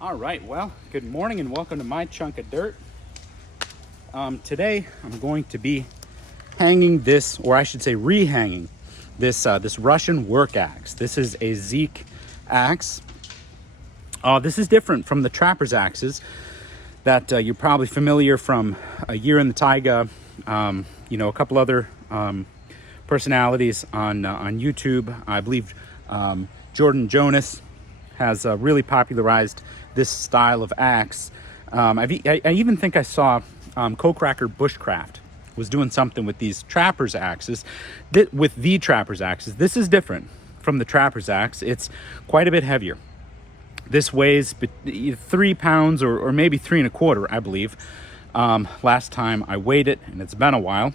All right, well, good morning and welcome to my chunk of dirt. Today I'm going to be hanging this, or I should say rehanging this Russian work axe. This is a Zik axe. This is different from the trapper's axes that you're probably familiar from A Year in the Taiga, a couple other personalities on YouTube. I believe Jordan Jonas has really popularized this style of axe. I even think I saw Co-Cracker Bushcraft was doing something with these trapper's axes, with the trapper's axes. This is different from the trapper's axe. It's quite a bit heavier. This weighs 3 pounds or maybe 3.25, I believe. Last time I weighed it, and it's been a while.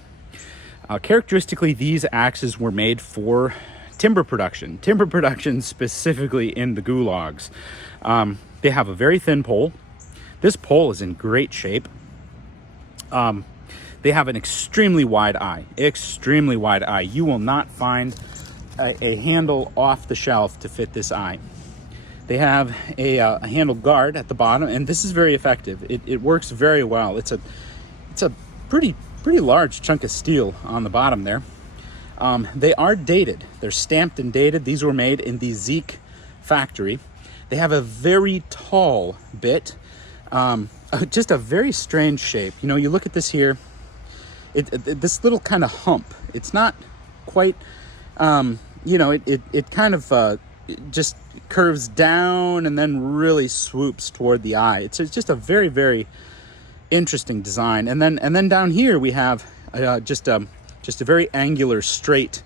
Characteristically, these axes were made for timber production specifically in the gulags. They have a very thin pole. This pole is in great shape. They have an extremely wide eye. You will not find a handle off the shelf to fit this eye. They have a handle guard at the bottom, and this is very effective. It works very well. It's a pretty large chunk of steel on the bottom there. They are dated. They're stamped and dated. These were made in the Zik factory. They have a very tall bit, just a very strange shape. You know, you look at this here, this little kind of hump. It's not quite, it kind of just curves down and then really swoops toward the eye. It's just a very, very interesting design. And then down here we have just a very angular, straight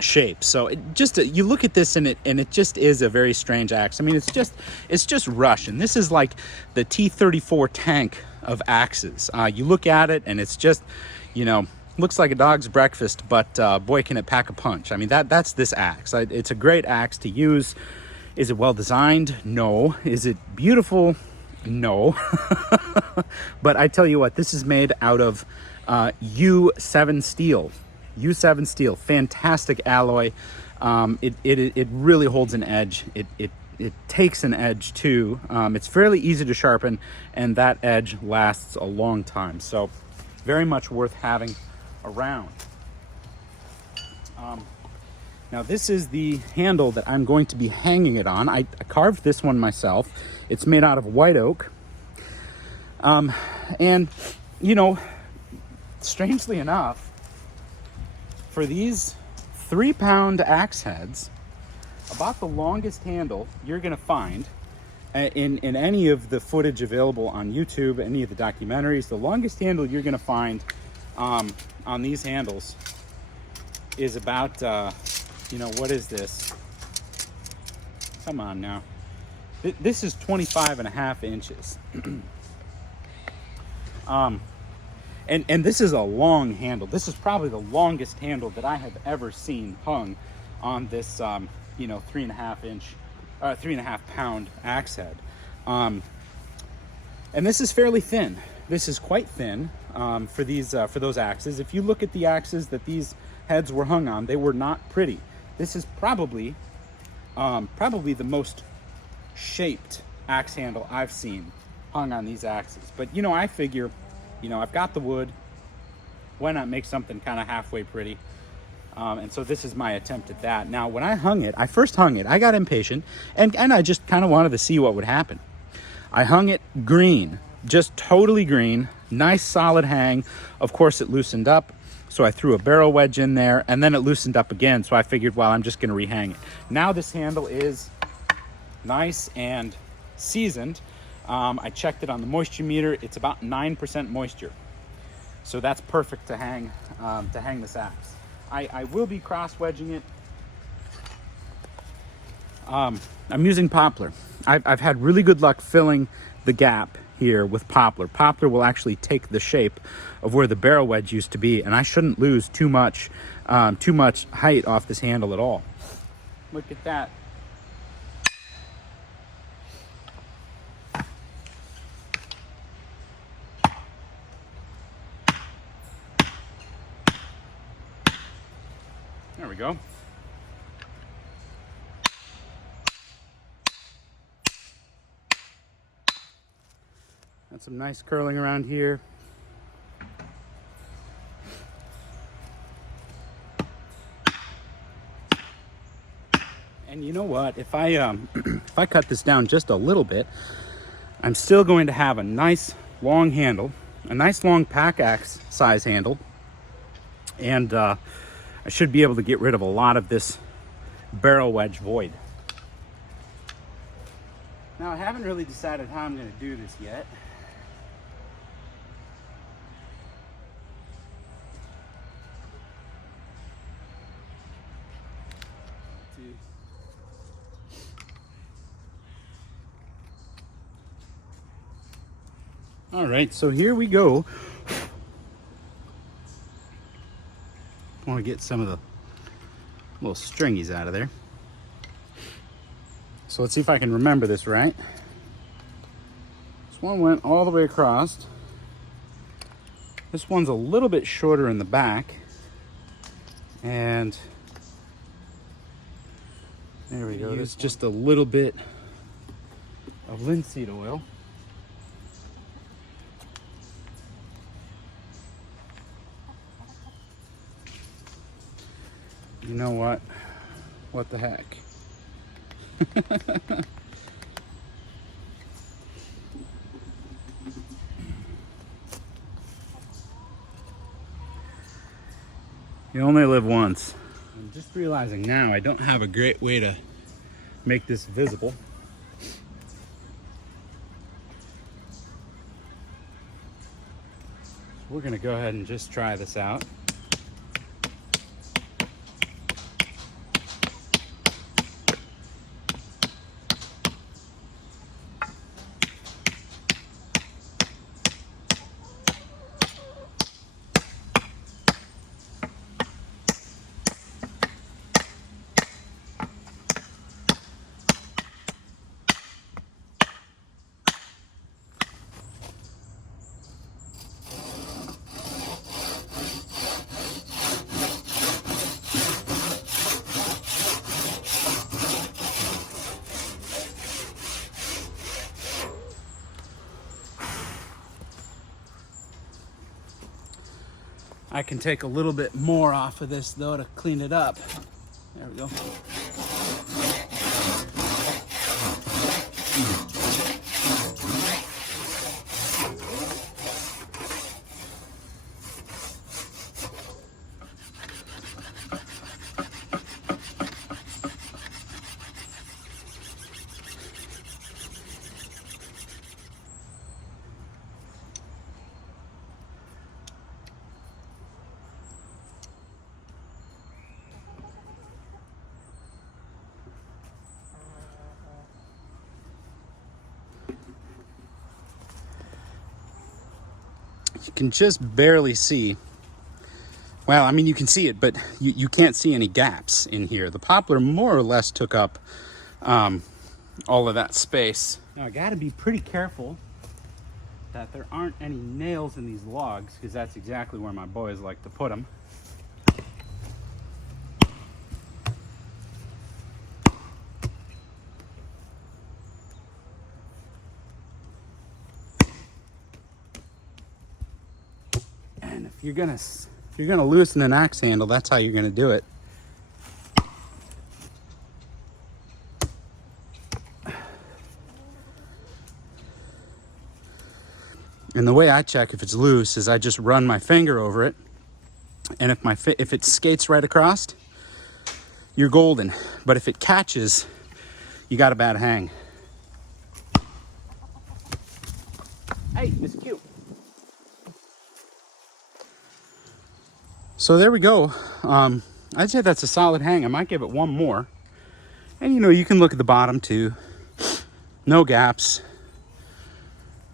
shape. So you look at this and it just is a very strange axe. I mean, it's just Russian. This is like the T-34 tank of axes. You look at it and it's just, looks like a dog's breakfast, but boy, can it pack a punch. I mean, that's this axe. It's a great axe to use. Is it well designed? No. Is it beautiful? No. But I tell you what, this is made out of U7 steel. U7 steel, fantastic alloy. It really holds an edge. It takes an edge too. It's fairly easy to sharpen, and that edge lasts a long time. So very much worth having around. Now this is the handle that I'm going to be hanging it on. I carved this one myself. It's made out of white oak. And strangely enough, for these 3-pound axe heads, about the longest handle you're going to find in any of the footage available on YouTube, any of the documentaries, the longest handle you're going to find on these handles is about, what is this? Come on now. This is 25.5 inches. And this is a long handle. This is probably the longest handle that I have ever seen hung on this, 3.5 pound axe head. And this is fairly thin. This is quite thin for those axes. If you look at the axes that these heads were hung on, they were not pretty. This is probably the most shaped axe handle I've seen hung on these axes. But I figure, I've got the wood, why not make something kind of halfway pretty? And so this is my attempt at that. Now, when I first hung it, I got impatient, and I just kind of wanted to see what would happen. I hung it green, just totally green, nice solid hang. Of course, it loosened up, so I threw a barrel wedge in there, and then it loosened up again, so I figured, well, I'm just going to rehang it. Now this handle is nice and seasoned. I checked it on the moisture meter. It's about 9% moisture. So that's perfect to hang this axe. I will be cross wedging it. I'm using poplar. I've had really good luck filling the gap here with poplar. Poplar will actually take the shape of where the barrel wedge used to be, and I shouldn't lose too much height off this handle at all. Look at that. There we go. Got some nice curling around here. And you know what? If I if I cut this down just a little bit, I'm still going to have a nice long handle, a nice long pack axe size handle, and I should be able to get rid of a lot of this barrel wedge void. Now, I haven't really decided how I'm going to do this yet. All right, so here we go. I want to get some of the little stringies out of there. So let's see if I can remember this right. This one went all the way across. This one's a little bit shorter in the back. And there we go. That's just a little bit of linseed oil. You know what? What the heck? You only live once. I'm just realizing now I don't have a great way to make this visible. So we're gonna go ahead and just try this out. I can take a little bit more off of this though to clean it up. There we go. You can just barely see. Well, I mean, you can see it, but you can't see any gaps in here. The poplar more or less took up all of that space. Now, I gotta be pretty careful that there aren't any nails in these logs, because that's exactly where my boys like to put them. And if you're gonna loosen an axe handle, that's how you're gonna do it. And the way I check if it's loose is I just run my finger over it, and if it skates right across, you're golden. But if it catches, you got a bad hang. Hey, Miss Cute. So there we go. I'd say that's a solid hang. I might give it one more. And you know, you can look at the bottom too. No gaps.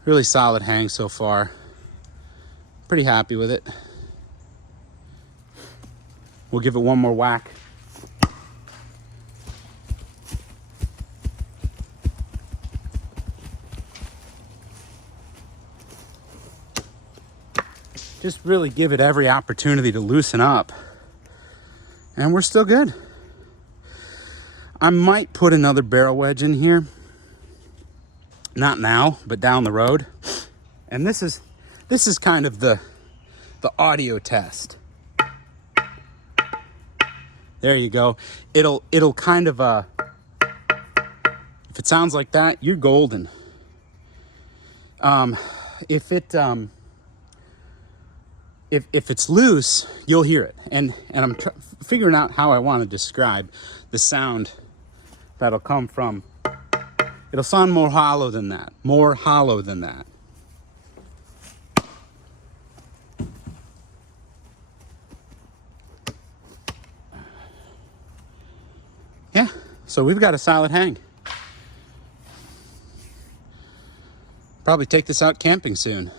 Really solid hang so far. Pretty happy with it. We'll give it one more whack. Just really give it every opportunity to loosen up. And we're still good. I might put another barrel wedge in here. Not now, but down the road. And this is kind of the audio test. There you go. It'll kind of if it sounds like that, you're golden. If it's loose, you'll hear it. And I'm figuring out how I want to describe the sound that'll come from. It'll sound more hollow than that. More hollow than that. Yeah, so we've got a solid hang. Probably take this out camping soon.